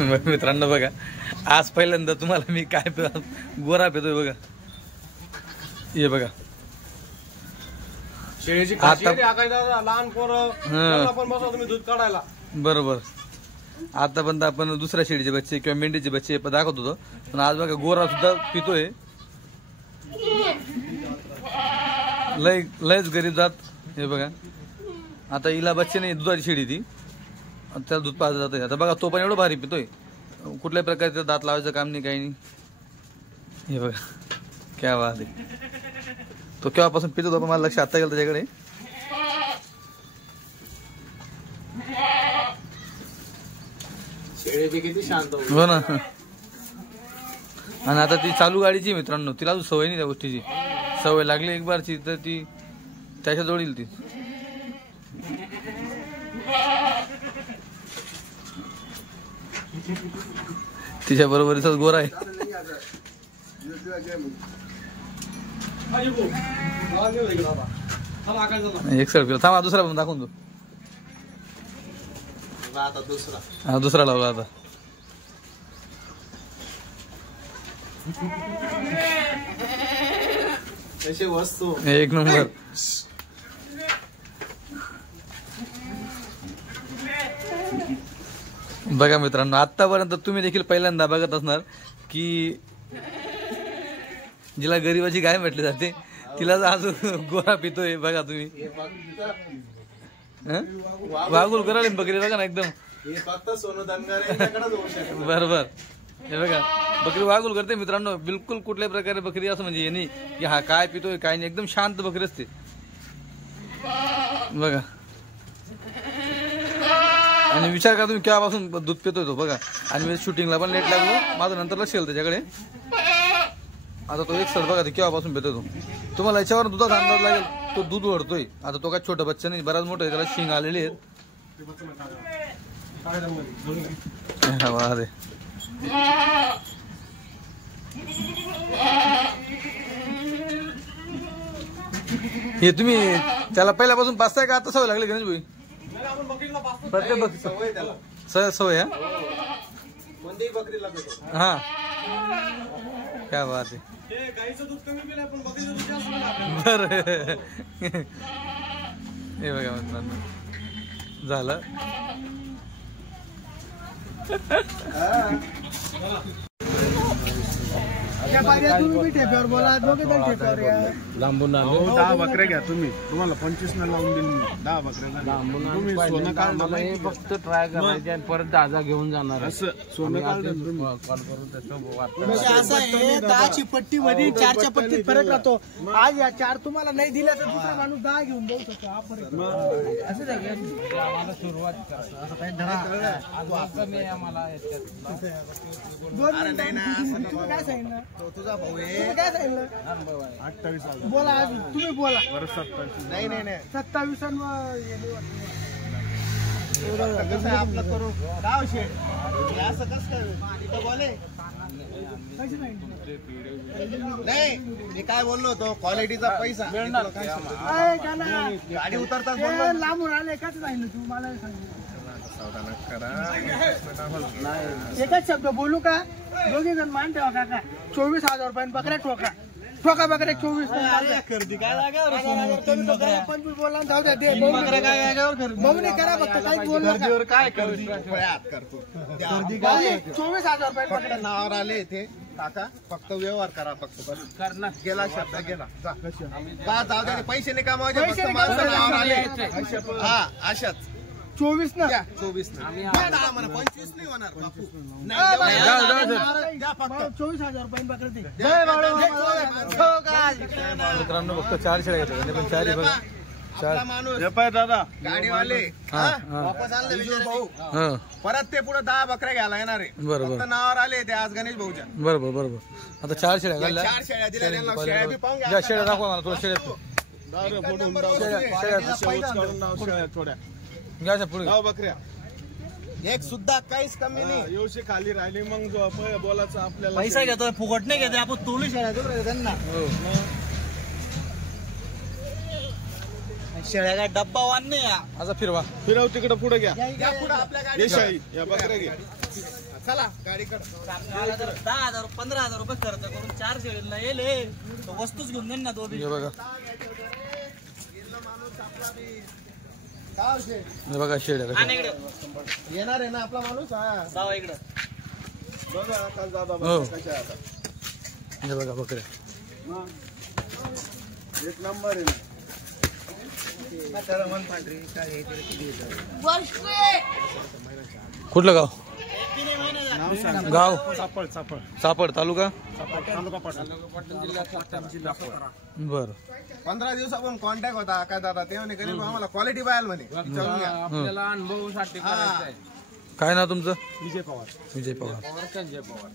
मित्रांनो बघा, आज पहिल्यांदा तुम्हाला मी काय गोरा पितोय बघा. हे बघा शेळीची लहान पोरं पण बसवा तुम्ही दूध काढायला. बरोबर. आतापर्यंत आपण दुसऱ्या शेळीचे बच्चे किंवा मेंढीचे बच्चे दाखवत होतो, पण आज बघा गोरा सुद्धा पितोय. लयच गरीब जात. हे बघा, आता हिला बच्चे नाही, दुधाची शेळी ती, त्याला दूध पाजलं जातंय. आता बघा तो पण एवढं भारी पितोय, कुठल्याही प्रकारचं दात लावायचं काम नाही, काही नाही. हे बघा क्या बात आहे. तो केव्हापासून पितो पण मला लक्ष आता गेलं त्याच्याकडे. किती शांत हो ना. आणि आता ती चालू गाडीची मित्रांनो, तिला अजून सवय नाही त्या गोष्टीची. सवय लागली एक बारची तर ती त्याच्या जवळ येईल. ती तिच्या बरोबरीचाच गोरा आहे. एक सर थांबा, दुसरा पण दाखवून दो. हा दुसरा लावला आता. वस्तू एक नंबर. बघा मित्रांनो, आतापर्यंत तुम्ही देखील पहिल्यांदा बघत असणार की जिला गरीबाची गाय म्हटली जाते तिला अजून गोरा पितोय. बघा तुम्ही, वागुल करायला बकरी बघा ना एकदम. बरोबर. हे बघा बकरी वागुल करते मित्रांनो, बिलकुल कुठल्याही प्रकारे बकरी असं म्हणजे हे नाही की हा काय पितोय काय नाही, एकदम शांत बकरी असते. बघा, आणि विचार करा तुम्ही केव्हापासून दूध पितोय तो बघा. आणि मी शूटिंगला पण लेट लागलो, माझं नंतर लक्ष येईल त्याच्याकडे. आता तो एक सर बघा ते केव्हापासून पितोय तो. तुम्हाला याच्यावर दुधाचा अंदाज लागेल, तो दूध ओढतोय. आता तो काय छोटा बच्चा नाही, बराच मोठा आहे, त्याला शिंग आलेले आहेत. हे तुम्ही त्याला पहिल्यापासून पाचताय का आता सवय लागली गणेश भाई? प्रत्येक सवय हा. क्या बात आहे. बर. हे बघा मित्रांनो झालं. लांबून 10 बकऱ्या घ्या तुम्ही, तुम्हाला 25 न लावून देईल. 10 बकऱ्या तुम्ही सोनं काढलं, फक्त ट्राय करायचे आणि परत 10 घेऊन जाणार. असं सोनं काढलं तुम्ही कॉल करून त्याचं असं आहे. 10ची पट्टी मध्ये 4च्या पट्टीत फरक राहतो. आज या 4 तुम्हाला नाही दिल्या तर दुसरा माणूस 10 घेऊन जाऊ शकतो. हा फरक असं आम्हाला सुरुवात असं काही आम्हाला काय सांगितलं तुझा भाऊ आहे, काय सांगितलं 28 बोला. आज तुम्ही बोला. 27 नाही 27 आपलं करू गाव शेड असं कसं काय बोले. नाही मी काय बोललो होतो, क्वालिटीचा पैसा गाडी उतरतात लांबून आले. काच सांगितलं तू मला सांगितलं. एकच शब्द बोलू का? दोघे जण मान ठेवा काका. 24,000 रुपये बकऱ्या ठोका. ठोका बकऱ्या 24. पंचवीस बोलला जाऊ द्या. बघून करा फक्त काही बोलणार काय करतो. 24,000 रुपये बकऱ्या नावावर आले इथे काका. फक्त व्यवहार करा, फक्त करणार. गेला शब्द गेला. जाऊ द्या, पैसे नाही कमावायचे, फक्त माणसं नावावर आले. हा अशाच 24 ना 24 ना 25 नाही होणार बापू. 24,000 रुपये बकरी. मित्रांनो फक्त 4 शेळ्या घेतल्या, पण 4 बघा. 4 माणूस दादा गाडीवाले वापस आले विजय भाऊ. परत ते पुढे 10 बकऱ्या घ्यायला येणार आहे. बरोबर. नावावर आले ते आज गणेश भाऊच्या. बरोबर. आता 4 शेळ्या घालल्या. 4 शेळ्या दिल्या त्यांना. शेळ्या बी पाहून घ्या. शेळ्या दाखवा मला. तुला शेळ्या घ्या पुढे. 10 बकऱ्या एक सुद्धा काहीच कमी नाही. येऊशी खाली राहिली मग जो बोलायचं आपल्याला. पैसा घेतो, फुकट नाही घेतो आपण. तोलू शेळ्या देऊ त्यांना. शेळ्या काय डब्बा वान नाही. असं फिरवा. फिरव तिकडे पुढे घ्या. पुढे आपल्या गाडी या बकऱ्या घ्या. चला गाडीकडे 10,000 15,000 रुपये खर्च करून 4 शेळीला येईल वस्तूच घेऊन देईन ना तो बी. हे बघा हे बघा शेड आहे आणि इकडे येणार आहे ना आपला माणूस. हा जावा इकडे. बघा काल दादा हो. कशा आता हे बघा बकऱ्या एक नंबर आहे कुठलं गाव गाव चापड चापड सापड तालुका तालुका पाटण जिल्हा बर 15 दिवसापासून कॉन्टॅक्ट होता काय दादा ते म्हणे कधी आम्हाला क्वालिटी पाहायला म्हणे. विचारून घ्या. आपल्याला अनुभवासाठी करायचं आहे. काय नाव तुमचं विजय पवार विजय पवार संजय पवार.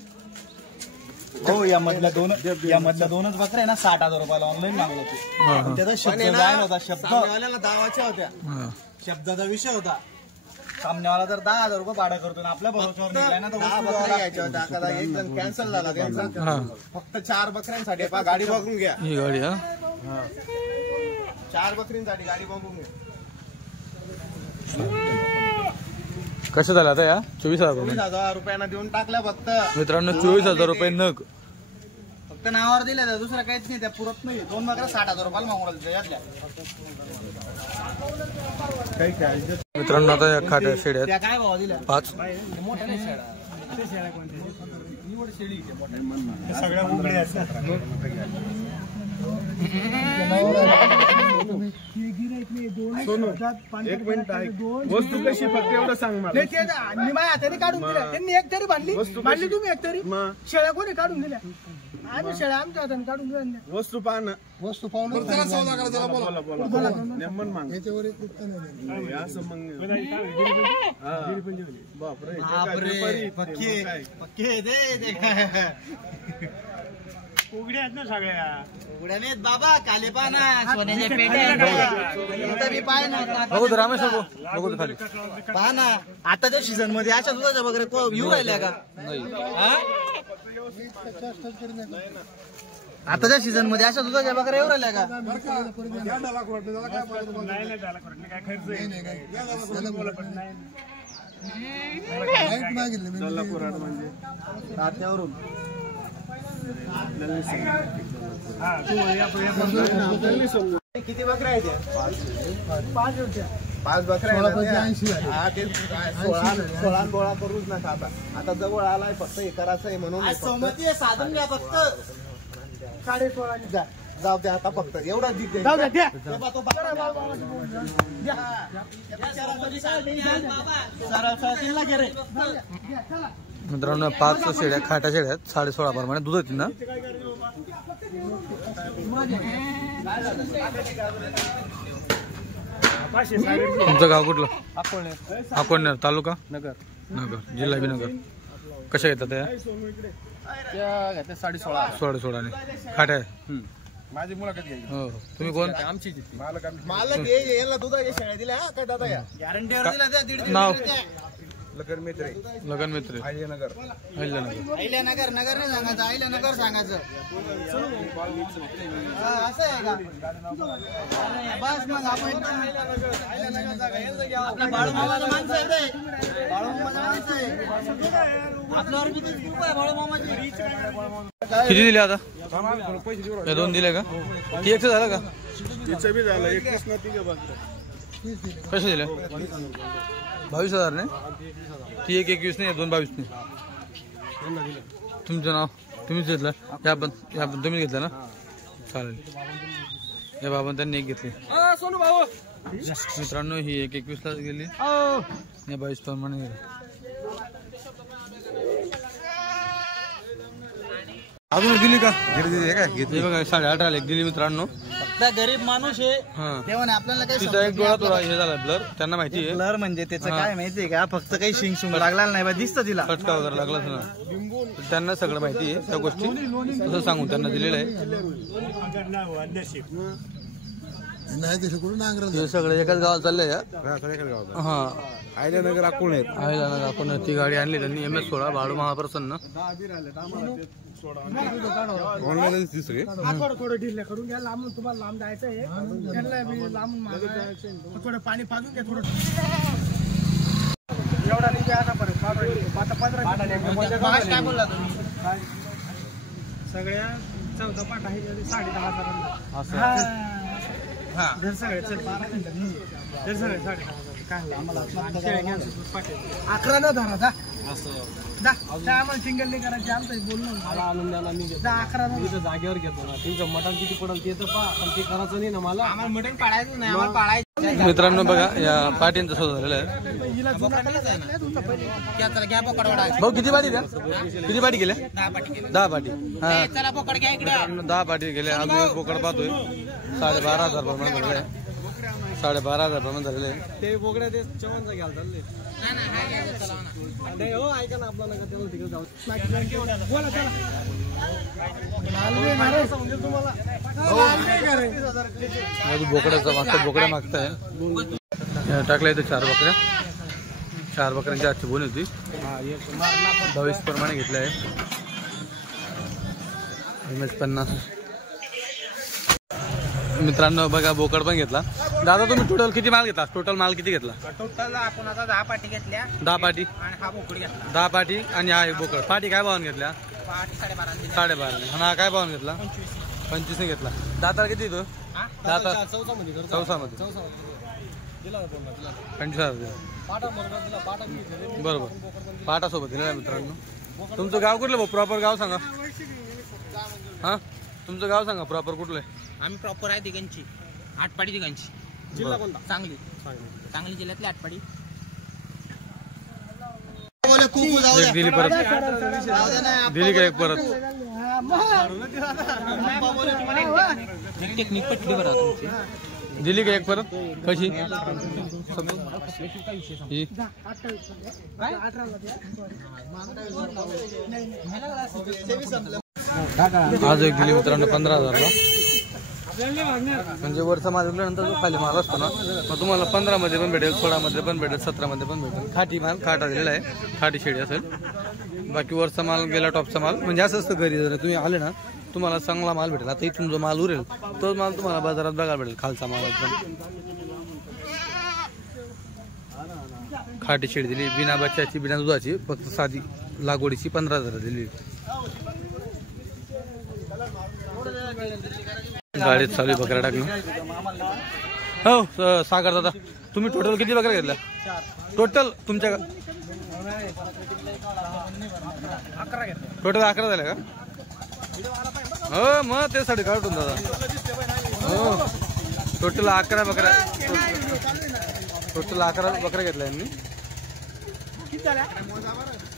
हो या मधल्या दोनच बकऱ्या आहे ना 60,000 रुपयाला ऑनलाईन मागवलं होती. हा, त्याचा पण शब्द आहे ना, जायला होता. शब्द सामनेवाल्याला दावाच्या होत्या. हा. शब्दाचा विषय होता. सामनेवाला जर 10,000 रुपये भाडं करतो ना आपल्या भरोश्यावर निघाला ना तर 10 वस्तू बकऱ्या द्यावं घ्यायच्या होत्या. आता एक जण कॅन्सल झाला त्यांचा. हा. फक्त 4 बकऱ्यांसाठी पहा गाडी बघून घ्या. ही गाडी हा 4 बकरींसाठी गाडी बघून घ्या. कसं झालं आता या 24,000 रुपये 20,000 रुपयांना देऊन टाकल्या फक्त. मित्रांनो 24,000 रुपये नग. फक्त नावावर दिल्या त्या दुसरं काहीच नाही त्या पुरत नाही. 2 बकऱ्या 60,000 रुपयाला मागवलं त्याच्यातल्या. मित्रांनो आता या खाट्या शेड्या त्या काय भाव दिल्या 5 मोठ्या नाही शेळ्या. सगळ्या उघड्या एक मिनिट वस्तू कशी फक्त एवढं सांग मला. हाताने काढून दिल्या त्यांनी एक तरी बांधली बांधली तुम्ही एक तरी शेळ्या कोणी काढून दिल्या आम्ही शेळ्या आमच्या हाताने काढून दिल्या. वस्तू पहा ना. वस्तू पाहून बोला नेमन माग याच्यावर असं मग बापरे पक्के दे उघड्या आहेत ना सगळ्या. उघड्या नाहीत बाबा काले पाना सोन्याच्या पेट्या बी पाय ना बघू तर रामेश्वर बघू तर खाली पहा ना आताच्या सीझन मध्ये अशा दुधाच्या वगैरे येऊ राहिल्या का? हा? आताच्या सीझन मध्ये अशा दुधाच्या वगैरे येऊ राहिल्या का? तात्यावरून किती बकऱ्या आहेत? 5 बकऱ्या आहेत. 16 गोळा करूच नका आता जवळ आलाय फक्त हे करायचं आहे म्हणून आज सहमती आहे साधून घ्या फक्त 16.5 जाऊ द्या आता फक्त एवढा जिथे जाऊ द्या द्या. मित्रांनो 5 शेड्या खाट्या शेड्या आहेत 16.5 प्रमाणे दूध येते ना. तुमचं गाव कुठलं? अकोणनेर तालुका नगर नगर जिल्हा नगर. कशा घेतात त्या? त्या घेते 16.5. 16.5 खाट्या आहे. माझी मुलाखत घ्यायची. हो तुम्ही कोण? आमची मालक याला दुधाच्या शेळ्या दिल्या हा काय दादा या गॅरंटीवर दिला त्या दीड नाव? लगन मित्र लगन मित्र अहिल्यानगर. अहिल्यानगर. अहिल्यानगर नगर नाही सांगायचं अहिल्यानगर सांगायचं. हा, असं आहे का? बस मग आपण आपल्या बाळूमामाचं माणसं आहे ते. बाळूमामाचं माणसं आहे आपल्यावर बी खूप आहे बाळूमामाची. किती दिले आता? या 2 दिले का? ती एकशे झालं का? तिचं बी झालं 21 ना तिघं बस. कसे दिले? 22,000 ने ती 21 नाही 2 22 नाही. तुमचं नाव तुम्हीच घेतलं या पण तुम्ही घेतलं ना चालेल. या बाबा त्यांनी एक घेतली. सोनू भाऊ मित्रांनो ही 21 ला गेली या 22 प्रमाणे गेली. अजून दिली का? घेतली बघा 8.5 ला एक दिली मित्रांनो. फक्त गरीब माणूस आहे हा तेव्हा आपल्याला काही तिचा एक डोळा थोडा हे झाला ब्लर त्यांना माहिती आहे. ब्लर म्हणजे त्याचं काय माहितीये का फक्त काही शिंग शिंग लागला नाही बा दिसतं तिला. फटका वगैरे लागलाच ना त्यांना सगळं माहिती आहे त्या गोष्टी तसं सांगून त्यांना दिलेलं आहे. हे सगळं एकाच गावात चाललंय हा अहिल्यानगर अकोणनेर. आहे आपण ती गाडी आणली त्यांनी MS 16 भाडू महाप्रसन्न. थोडं ढिल्ले करून घ्या लांबून तुम्हाला लांब जायचं आहे त्यांना बी लांबून मागायचं थोडं पाणी पाजून घ्या थोडं एवढा निघा आता परत 15 काय बोलला तुम्ही? सगळ्या 14 पाठ आहे 10,500 असं हा दर सगळे चल 12 दर सगळे 10,500 काय आम्हाला 11 न धरा जा असं आम्हाला सिंगल नाही करायची आमचं बोलणं मला आनंदाला मी 11 न जागेवर घेतो ना तुमचं मटण किती पडेल ते तर पहा पण ते करायचं नाही ना मला आम्हाला मटण पाळायचं नाही आम्हाला पाळायचं. मित्रांनो बघा या पाटींचा सौदा झालेला आहे. भाऊ किती पाटी द्या किती पाटी गेल्या 10 पाटी हा 10 पाटी गेल्या. अजून एक बोकड पाहतोय 12,500 प्रमाणे झालेलं आहे 12,500 प्रमाणे झालेलं आहे. ते बोकड्या ते चव्हाणचा घ्याल चालले हो ऐका ना आपल्याला त्याला तिकडे जाऊ बोला चला बोकड्याचा मागता बोकड्या मागताय टाकल्या इथे 4 बकऱ्यांची आजची बोली होती 22 प्रमाणे घेतले आहे 50. मित्रांनो बघा बोकड पण घेतला. दादा तुम्ही टोटल किती माल घेतला? टोटल माल किती घेतला? टोटल आपण आता 10 पाटी घेतल्या 10 पाटी आणि हा बोकड घेतला 10 पाटी आणि हा एक बोकड. पाटी काय भावाने घेतल्या? पाटी 12.5 12.5 आणि हा काय भावाने घेतला? 25 ने घेतला. दातार किती तो? दातार 14 मध्ये 25,000 बरोबर पाटा सोबत दिला मित्रांनो. तुमचं गाव कुठलं भाऊ? प्रॉपर गाव सांगा. हा तुमचं गाव सांगा प्रॉपर कुठलं आहे? आम्ही प्रॉपर आहे दिगंची आटपाडी दिगंची. जिल्हा कोणता? सांगली जिल्ह्यातली आटपाडी. एक दिली परत दिली का एक परत टेक्निक पटली बरं तुमची दिली का एक परत कशी? आज एक दिली मित्रांनो 15,000ला. म्हणजे वरचा माल विकल्यानंतर जो खाली माल असतो ना मग तुम्हाला 15 मध्ये पण भेटेल 16 मध्ये पण भेटेल 17 मध्ये पण भेटेल. खाटी माल खाटा दिलेला आहे खाटी शेडी असेल. बाकी वरचा माल गेला टॉपचा माल म्हणजे असं असतं घरी जर तुम्ही आले ना तुम्हाला चांगला माल भेटेल. आता इथून जो माल उरेल तोच माल तुम्हाला बाजारात बघायला भेटेल. खालचा माल एकदम खाटी शेडी दिली बिना बच्चाची बिना दुधाची फक्त साधी लागवडीची 15,000 दिली. गाडीत चालू बकऱ्या टाकणं. हो सागर दादा तुम्ही टोटल किती बकऱ्या घेतल्या? टोटल तुमच्या टोटल 11 झाल्या का? हो मग ते साठी काढून दादा. हो टोटल 11 बकऱ्या टोटल 11 बकऱ्या घेतल्या यांनी.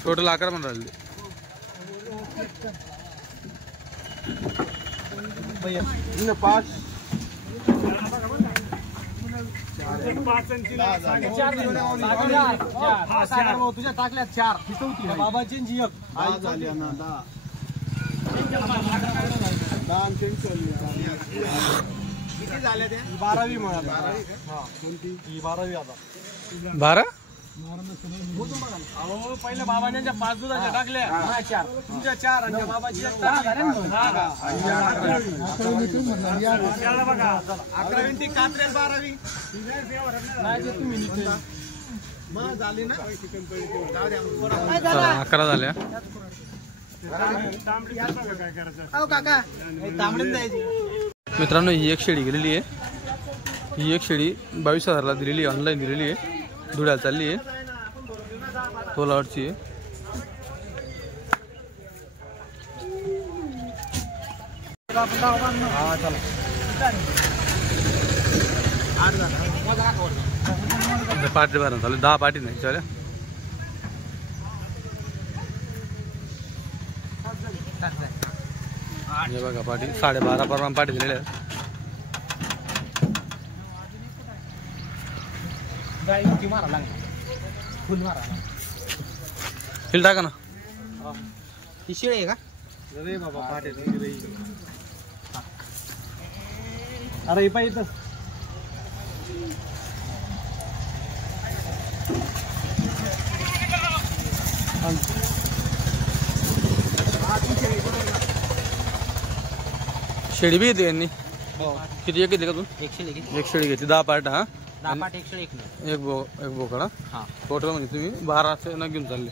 टोटल 11 पण राहिले. तुझ्या टाकल्या 4 बाबाची जी एक किती झाल्या त्या? 12वी म्हणा 12वी आता 12 अहो पहिल्या बाबांच्या 5 दुधाच्या टाकल्या 4 तुमच्या 4 आणि बाबाची 11वी कात्रेल 12वी तुम्ही मग झाली ना 11 झाल्या. मित्रांनो ही एक शेळी गेलेली आहे. ही एक शेळी 22,000ला दिलेली आहे. ऑनलाईन दिलेली आहे. धुळ्याला चालली आहे. तोलावरची आहे. पाटी भरणं चालू 10 पाटी नाही चालेल. हे बघा पाटी 12.5 प्रमाण पाटी दिलेल्या आहेत. हिल टाका ना. ही शेळी आहे का? अरे बाबा पाटे अरे पाहिजे शेळी बी घेतली यांनी. किती एक घेतली का तू? एक शेळी घेतली. एक शेळी घेतली 10 पाट. हा 10 पाट एक शेळी एक एक बोकडा. हा टोटल म्हणजे तुम्ही 12 नग घेऊन चालले.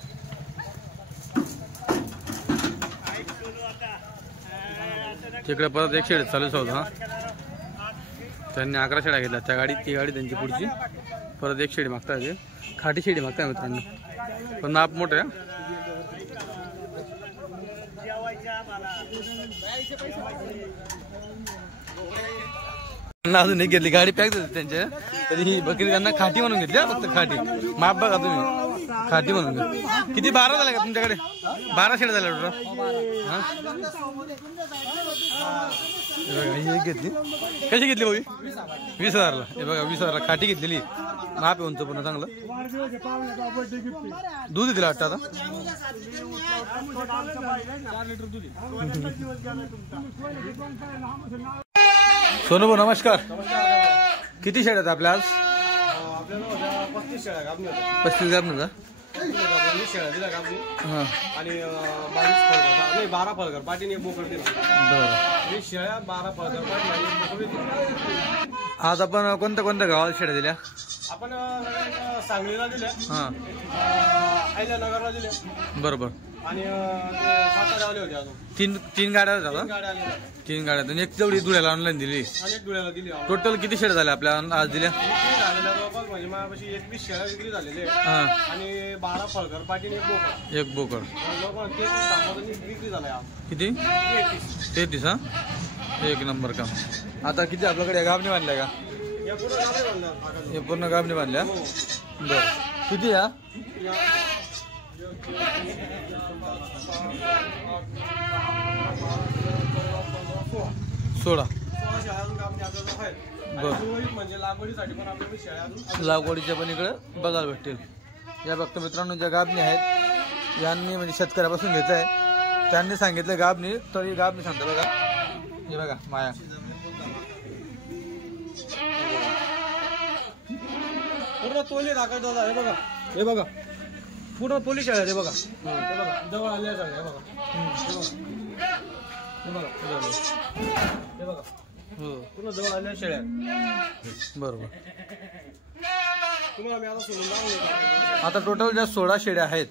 तिकडे परत एक शेड चालूच होता. त्यांनी 11 शेड्या घेतल्या. त्या गाडी ती गाडी त्यांची पुढची. परत एक शेडी मागता येते. खाटी शेडी मागताय मित्रांनो. पण माप मोठं आहे. अजून एक घेतली गाडी पॅक देते त्यांच्या. तरी ही बकरी त्यांना खाटी म्हणून घेतली. फक्त खाटी माप बघा तुम्ही. खाटी म्हणून घेतली. किती 12 झाल्या का तुमच्याकडे? 12 शेड झाल्या टोटल. ही एक घेतली. कशी घेतली भाऊ? 20,000ला. हे बघा 20,000ला खाटी घेतलेली. माप आहे उंच पूर्ण चांगलं. दूध दिलं वाटतं आता. सोनू भाऊ नमस्कार. किती शेड आहेत आपल्या आज? 35 शेळ्या गाभणी 35 गाभणी. 20 शेळ्या दिल्या गाभणी हां. आणि 22 फळघर नाही 12 फळघर पाटीने एक बोकड दिला. बरं. 20 शेळ्या 12 फळघर पाटी आणि एक बोकड दिली. आज आपण कोणत्या गावाला शेड्या दिल्या? आपण सांगलीला दिल्या. हां. अहिल्यानगरला दिल्या. बरोबर. आणि साताऱ्यावाले होते अजून. तीन गाड्या झाल्या. 3 गाड्या आल्या. 3 गाड्या. आणि एक तेवढी धुळ्याला ऑनलाईन दिली. आणि एक धुळ्याला दिली. टोटल किती शेड झाल्या आपल्या आज दिल्या? झालेल्या जवळपास म्हणजे माझ्यापाशी 21 शेळ्या विक्री झालेले आणि 12 फळघर पाटीने एक बोकड. जवळपास 33 तासांनी विक्री झाल्या. किती? 33. हा. एक नंबर काम. आता किती आपल्याकडे गाभणी बांधल्या का? या पूर्ण गाभणी बांधल्या. हे पूर्ण गाभणी बांधल्या. बरं. किती या? 16. म्हणजे लागवडीसाठी पण आपल्याकडे शेळ्या लागवडीच्या पण इकडे बघायला भेटतील. या फक्त मित्रांनो ज्या गाभणी आहेत यांनी म्हणजे शेतकऱ्यापासून घेत आहे. त्यांनी सांगितलं गाभणी तर ही गाभणी सांगतो बघा. हे बघा माया. पूर्ण तोली दाखवतो. हे बघा. हे बघा पूर्ण तोली शेळ्या. हे बघा. हे बघा जवळ आल्या सगळ्या. हे बघा. हे बघा. हे बघा. हो पूर्ण जवळ आल्या शेळ्या. बरोबर. तुम्हाला मी आता सोडून दाखवतो. आता टोटल ज्या 16 शेड्या आहेत.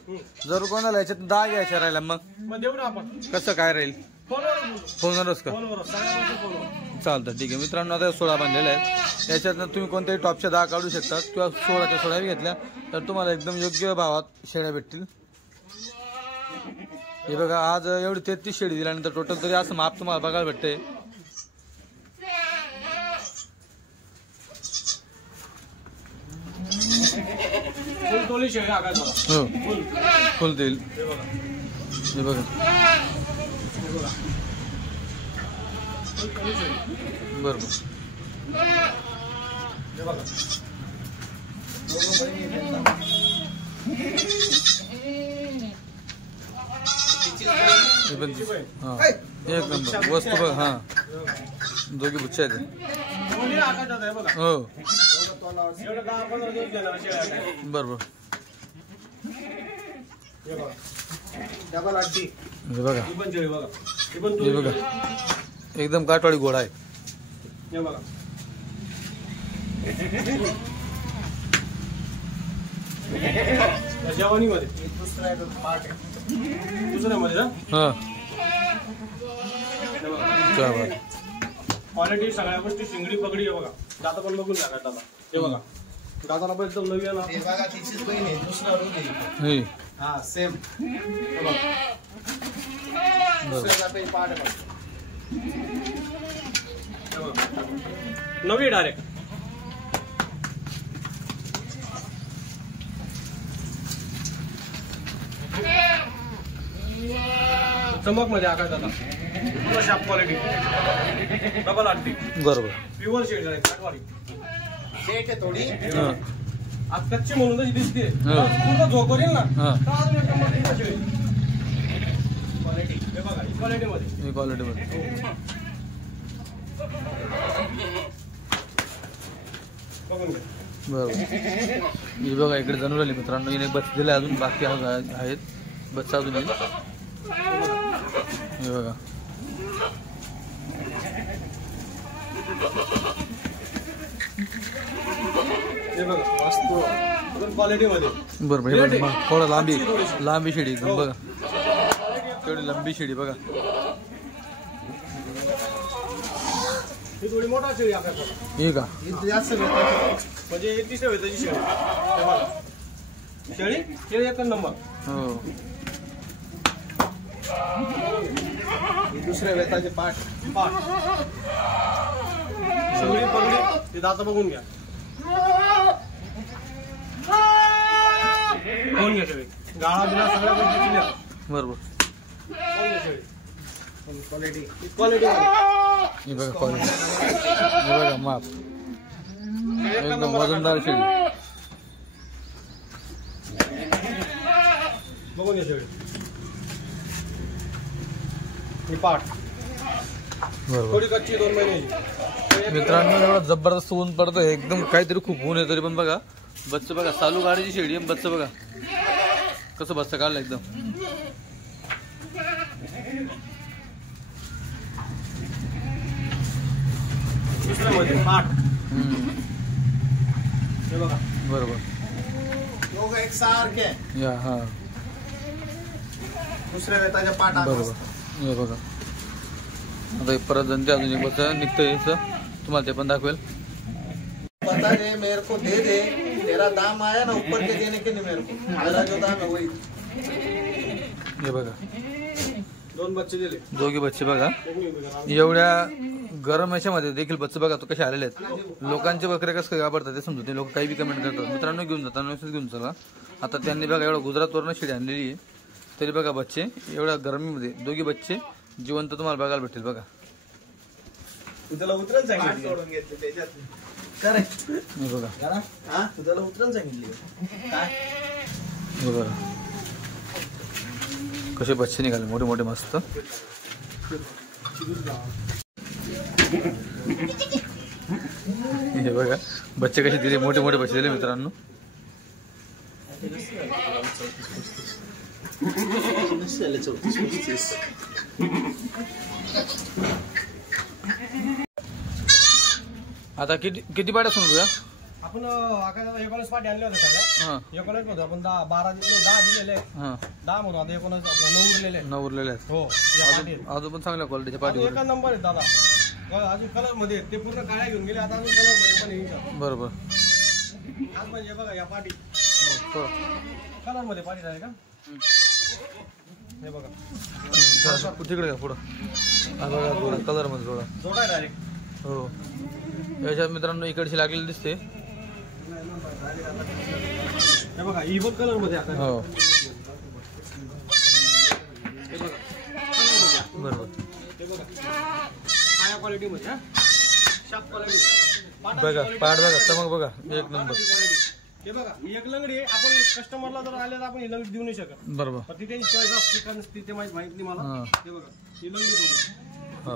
जर कोणाला याच्यात 10 घ्यायच्या राहिल्या मग देऊ ना आपण. कसं काय राहील? फोनवरच का? चालतं ठीक आहे मित्रांनो. आता 16 बांधलेल्या आहेत. याच्यातनं तुम्ही कोणत्याही टॉपच्या 10 काढू शकता किंवा 16च्या 16 घेतल्या तर तुम्हाला एकदम योग्य भावात शेळ्या भेटतील. हे बघा आज एवढी 33 शेळी दिल्यानंतर टोटल तरी असं माप तुम्हाला बघायला भेटतंय. तोली शेळ्या हो फुल देईल. हे बघा. बरोबर. एक नंबर वस्तू बघ. हा दोघी बुच्चे आहेत. हो बरोबर. हे बघा. हे बघा एकदम काटवाडी घोडा आहे. जवानीमध्ये दुसऱ्यामध्ये हा क्वालिटी सगळ्या गोष्टी शिंगडी पगडी आहे बघा. दाता पण बघून जा दाताला. हे बघा दाताला पण एकदम नवी आहे ना. हे बघा तिचीच बहीण आहे. दुसरा रोग आहे. हा सेम. नवी डायरेक्ट. चमक मध्ये आकाश दादा. शाप क्वालिटी डबल आरटी. बरोबर. प्युअर शेड आहे. काटवाडी सेट आहे थोडी. आज कच्ची म्हणून तशी दिसते. पूर्ण झोपर येईल ना. क्वालिटी हे बघा. क्वालिटी मध्ये क्वालिटी मध्ये बघून घ्या. बरोबर. ही बघा इकडे जणू राहिली मित्रांनो. हिने बस दिले अजून बाकी आहेत बच्चा अजून. हे बघा. हे बघा वास्तू क्वालिटी मध्ये. बरोबर. हे बघा थोडं लांबी शिडी एकदम बघा. तेवढी लंबी शिडी बघा. ही थोडी मोठा शेळी आपल्याकडे ही का जास्त वेताची. म्हणजे 31 वेताची शेळी. हे बघा. शेळी शेळी एक नंबर. हो दुसऱ्या वेताचे पाठ. शेळी पगडी ते दात बघून घ्या. कोण घ्या शेळी गाळा बिना सगळ्या गोष्टी क्लिअर. बरोबर. कोण घ्या शेळी क्वालिटी. क्वालिटी हे बघा क्वालिटी, हे बघा माप एकदम वजनदार शेळी. बघून घ्या शेळी. ही पाठ बरोबर. थोडी कच्ची 2 महिन्याची. मित्रांनो एवढा जबरदस्त ऊन पडतोय एकदम, काहीतरी खूप ऊन आहे तरी पण बघा बच्चं बघा, चालू गाडीची शेळी आहे. बच्चं बघा कसं बच्चं काढलं एकदम. दुसऱ्यामध्ये पाठ. हे बघा बरोबर. दोघं एकसारखे आहे. या हा दुसऱ्या वेताच्या पाठ आत बरोबर. हे बघा आता हे परत जनते अजून एक बच्चं निघतंय याचं, तुम्हाला ते पण दाखवेल. बता दे मेरे को दे दे, तेरा दाम आया ना ऊपर के देने के नहीं मेरे को, मेरा जो दाम है वही. हे बघा 2 बच्चे दिले. दोघे बच्चे बघा एवढ्या गरम याच्यामध्ये देखील बच्चे बघा तो कसे आलेले आहेत. लोकांचे बकरे कसं घाबरतात ते समजत नाही, लोक काही बी कमेंट करतात. मित्रांनो घेऊन जातात व्यवस्थित घेऊन चला. आता त्यांनी बघा एवढं गुजरातवरनं शेळी आणलेली आहे तरी बघा बच्चे एवढ्या गरमीमध्ये दोघी बच्चे जिवंत तुम्हाला बघायला भेटेल. बघा तुझ्याला उतरन सांगितलं सोडून घेतलं त्याच्यात काय हे बघा. हा तुझ्याला उतरन सांगितली काय. हे बघा कसे बच्चे निघाले मोठे मोठे मस्त. हे बघा बच्चे कसे दिले, मोठे मोठे बच्चे दिले मित्रांनो. आता किती किती पाड्या समजूया आपण 19 पाठी आणले होते सगळ्या. हा 19 मध्ये आपण 10 दिलेले आहेत. हा 10 म्हणून आता 19 आपलं 9 उरलेले आहेत. 9 उरलेले आहेत. हो या पाठी आहेत. अजून पण चांगल्या क्वालिटीच्या अजून पाठी एका नंबर आहेत दादा. अजून कलर मध्ये आहेत. ते पूर्ण काळ्या घेऊन गेले, आता अजून कलर मध्ये पण येईल. बरोबर. आज म्हणजे बघा या पाठी हो. कलर मध्ये पाठी आहे का. हे बघा तिकडे का पुढं हा बघा थोडा कलर मध्ये थोडा जोडा डायरेक्ट. हो. याच्यात मित्रांनो इकडची लागलेली दिसते. हे बघा ही पण कलर मध्ये आहे. हो हे बघा बरोबर. हे बघा काळ्या क्वालिटी मध्ये हा शार्प क्वालिटी. बघा पाड बघा चमक बघा एक नंबर. हे बघा ही एक लंगडी आहे. आपण कस्टमरला जर आले तर आपण ही लंगडी देऊ नाही शकत. बरोबर. पण ती त्यांची चॉईस असते का नसते ते माहित नाही मला. हा. हे बघा ही लंगडी बघू. हो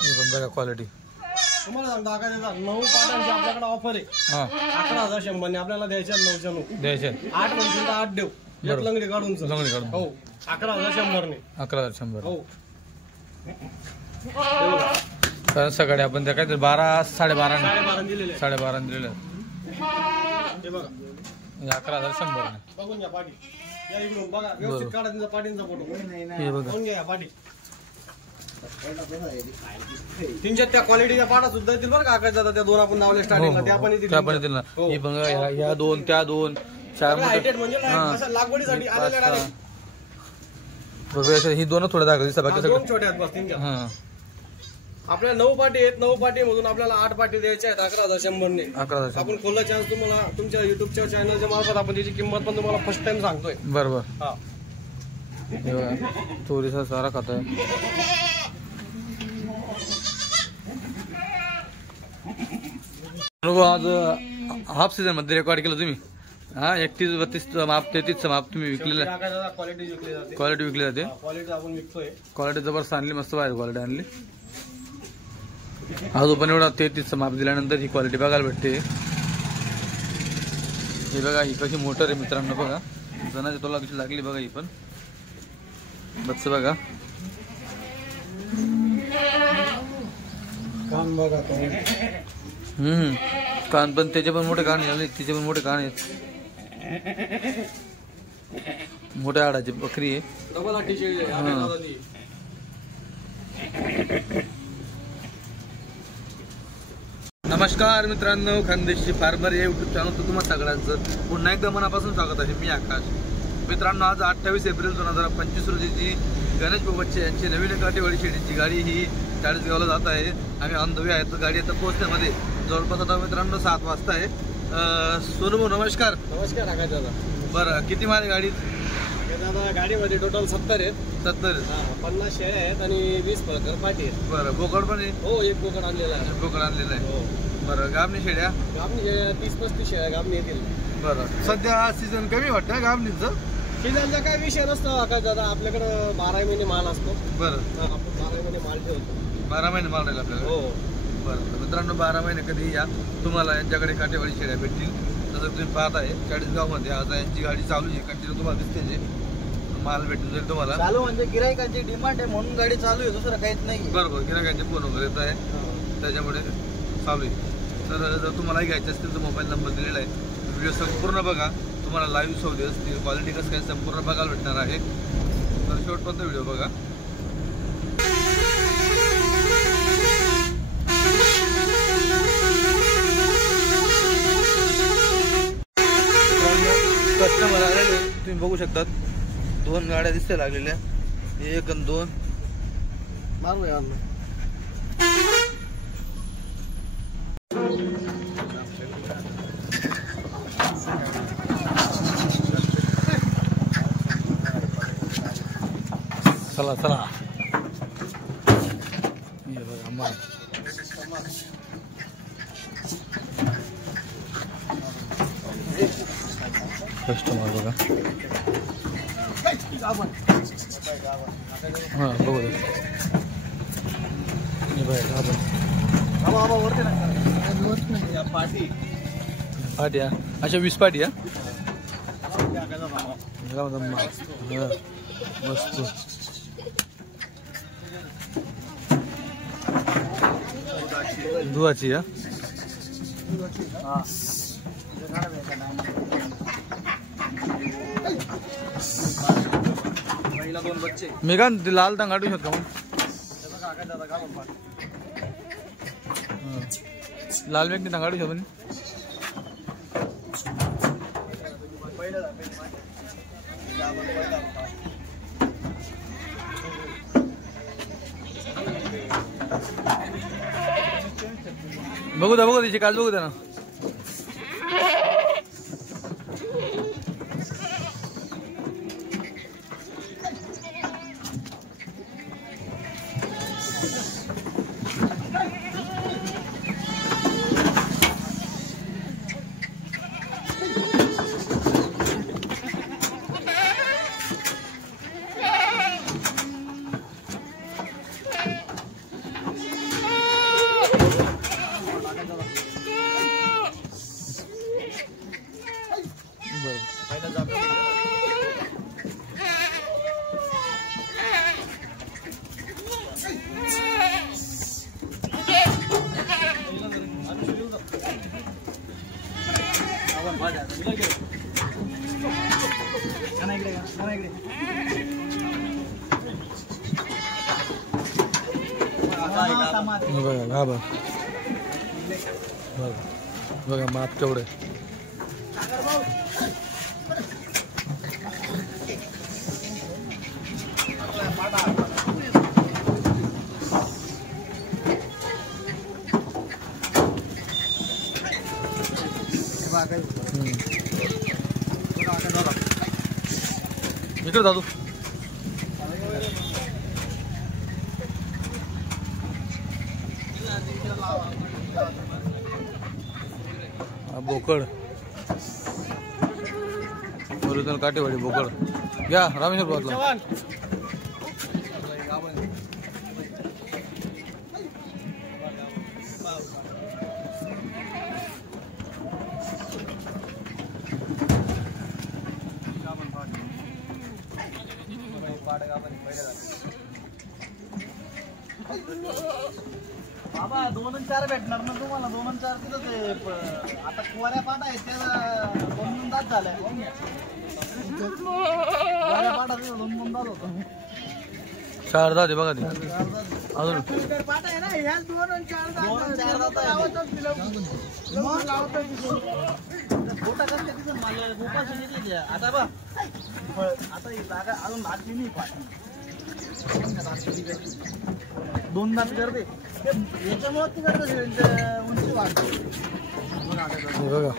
हे पण बघा क्वालिटी. तुम्हाला सांगतो आका त्याचा 9 पाटांची आपल्याकडे ऑफर आहे. हा 11,100 ने आपल्याला द्यायच्या 9च्या 9. द्यायचे 8 म्हणजे 8 देऊ. एक बरोबर. लंगडी काढून सर. लंगडी काढून. हो 11,100 ने. 11,100. हो कारण सकाळी आपण त्या काहीतरी 12 12.5 12 दिलेले आहे. 12.5 दिलेलं हे बघा 11,100. बघून घ्या पाठी. या इकडून बघा व्यवस्थित काढा त्यांचा पाठींचा फोटो. हे बघा बघून घ्या या पाठी. त्यांच्या त्या क्वालिटीच्या पाठा सुद्धा येतील बरं का आकाशात. त्या 2 आपण लावले स्टार्टिंगला त्या पण येतील. त्या पण येतील ना. हो. हे बघा या 2 त्या 2 4 हायटेड म्हणजे हा. असं लागवडीसाठी आलेल्या डायरेक्ट. बघा ही 2 थोडं दाखल दिसतात बाकी 2 सगळं. छोट्या आहेत बस त्यांच्या. हा आपल्याला 9 पाटी आहेत. 9 पाटी मधून आपल्याला 8 पाटी द्यायच्या आहेत 11,100 ने. 11,100. आपण खोला चान्स तुम्हाला तुमच्या युट्यूबच्या चॅनलच्या मार्फत आपण त्याची किंमत पण तुम्हाला फर्स्ट टाइम सांगतोय. बरोबर. हा हे बघा चोरीचा सारा खाता आहे. आज हाफ सीझन मध्ये रेकॉर्ड केलं तुम्ही. हा 31-32 माप 33 माप तुम्ही विकलेलं आहे. क्वालिटी विकली जाते. क्वालिटी विकली जाते. क्वालिटी आपण विकतोय. क्वालिटी जबरदस्त आणली, मस्त बाहेर क्वालिटी आणली. अजून पण एवढा 33 माप दिल्यानंतर ही क्वालिटी बघायला भेटते. हे बघा ही कशी मोटर आहे मित्रांनो. बघा जनाची तोला कशी लागली बघा. ही पण बच्च बघा. काम बघा कान पण त्याचे पण मोठे कान आहेत, तिचे पण मोठे कान आहेत. मोठ्या आडाची बकरी आहे. नमस्कार मित्रांनो, खानदेशी फार्मर या युट्यूब चॅनल तर तुम्हा सगळ्यांचं पुन्हा एकदा मनापासून स्वागत आहे. मी आकाश. मित्रांनो, आज 28 एप्रिल 2025 रोजीची गणेश बोबच्चे यांची नवीन काटेवाडी शेडीची गाडी ही चाळीसगावला जात आहे. आम्ही ऑन द वे आहे. तर गाडी आता पोहोचण्यामध्ये जवळपास आता मित्रांनो 7 वाजता आहे. सोनू भाऊ नमस्कार. नमस्कार आकाश दादा. बरं, किती माल आहे गाडीत? दादा गाडीमध्ये टोटल 70 आहेत. 70. 50 शेळ्या आहेत आणि 20 प्रकार पाटी आहेत. बरं, बोकड पण आहे? हो, एक बोकड आणलेला आहे. बोकड आणलेला आहे. हो. बरं, गाबणी शेड्या? गाबणी 30-35 शेळ्या गाबणी येतील. बरं, सध्या सीझन कमी वाटतं गाबणीचं? सीझनचा काय विषय नसतो आकाश दादा, आपल्याकडं 12 महिने माल असतो. बरं, आपण 12 महिने माल ठेवतो. 12 महिने माल राहील आपल्याकडे? हो. बरं, तर मित्रांनो 12 महिने कधी या, तुम्हाला यांच्याकडे काटेवाडी शेळ्या भेटतील. जसं तुम्ही पाहत आहे चाळीसगावमध्ये आज यांची गाडी चालू आहे, कंटिन्यू तुम्हाला दिसते जे माल भेटून जाईल तुम्हाला. चालू म्हणजे गिरायकांची डिमांड आहे म्हणून गाडी चालू आहे, दुसरं काहीच नाही. बरोबर, गिरायकांचे फोन वगैरे येत आहे त्याच्यामुळे चालू आहे. तर जर तुम्हालाही घ्यायचे असतील तर मोबाईल नंबर दिलेला आहे. व्हिडिओ संपूर्ण बघा, तुम्हाला लाईव्ह सौदे असतील, क्वालिटी कसं काय संपूर्ण बघायला भेटणार आहे. तर शेवटपर्यंत व्हिडिओ बघा. कस्टमर आलेले तुम्ही बघू शकतात. 2 गाड्या दिसते लागलेल्या, 1 आणि 2. मारूया चला चला. ये बघा माल. कस्टमर बघा. हां बघू दे. पाट्या अशा 20 पाट्या. मस्त. दुधाची. मी का लाल टांगाडू शकतो मग. लाल व्यक्ती टांगाडू शकतो. बघू द्या त्याची काल बघू द्या ना. बघा माप केवढे. इकडे दादू. बोकड ओरिजिनल काटेवाडी बोकड घ्या रामेश्वर बातला. बाबा 2 आणि 4 भेटणार ना तुम्हाला. 2 आणि 4 तिथं ते आता कोऱ्या पाटा आहेत त्या 2 तास झाल्या. कोऱ्या पाटा 2 तास होतो. 4 दात आहे बघा ते अजून. पाटा आहे ना ह्या 2 आणि 4 2 आणि 4 लावतो फोटा कसं तिथं मला उपाशी घेतली आता बा. आता ही जागा अजून लागली नाही पाठी. 2 दात करते याच्यामुळे तिकडे उंची वाढते. हे बघा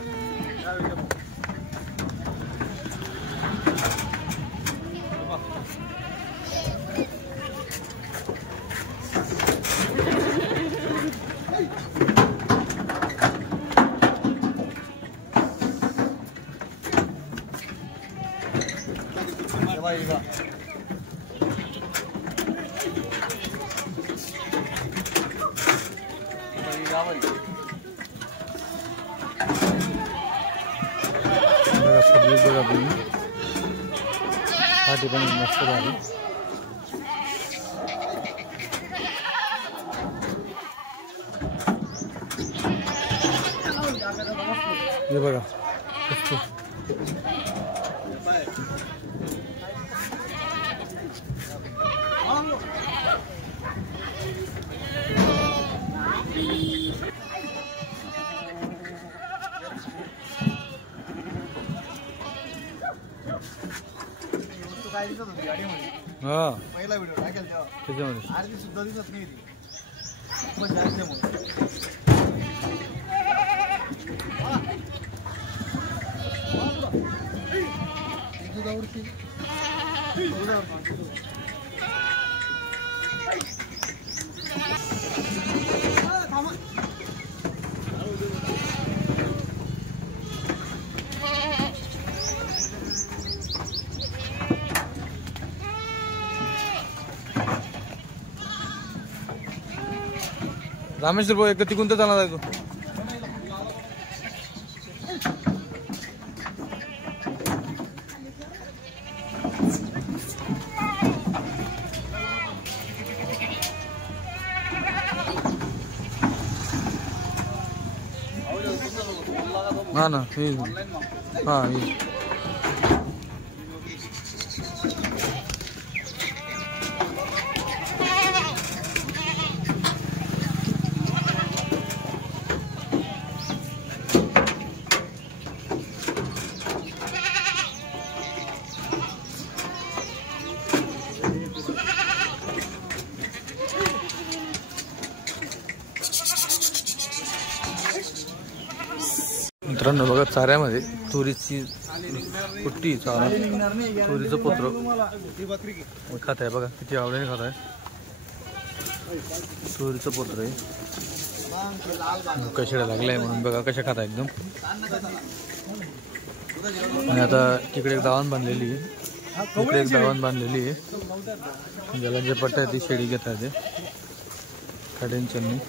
बघा तुम्ही पाठी पण मस्त झाली. हे बघा काय दिसत होती गाडीमध्ये. हा पहिला व्हिडिओ टाकेल तेव्हा त्याच्यामध्ये आरती सुद्धा दिसत नाही ती. पण जास्त म्हणून रामेश्वर भाऊ एक तिकून तर जाणार आहे तू. हा ना हा मित्रांनो बघा चाऱ्यामध्ये तुरीची कुट्टी चारा तुरीचं पोत्र खात आहे बघा किती आवडीने खात आहे. तुरीचं पोत्र आहे कशाला लागलं आहे म्हणून बघा कशा खात आहे एकदम. आणि आता तिकडे एक दावण बांधलेली आहे तिकडे एक दावण बांधलेली आहे ज्याला जे पट्ट आहे ती शेळी घेत आहे ते काय टेन्शन नाही.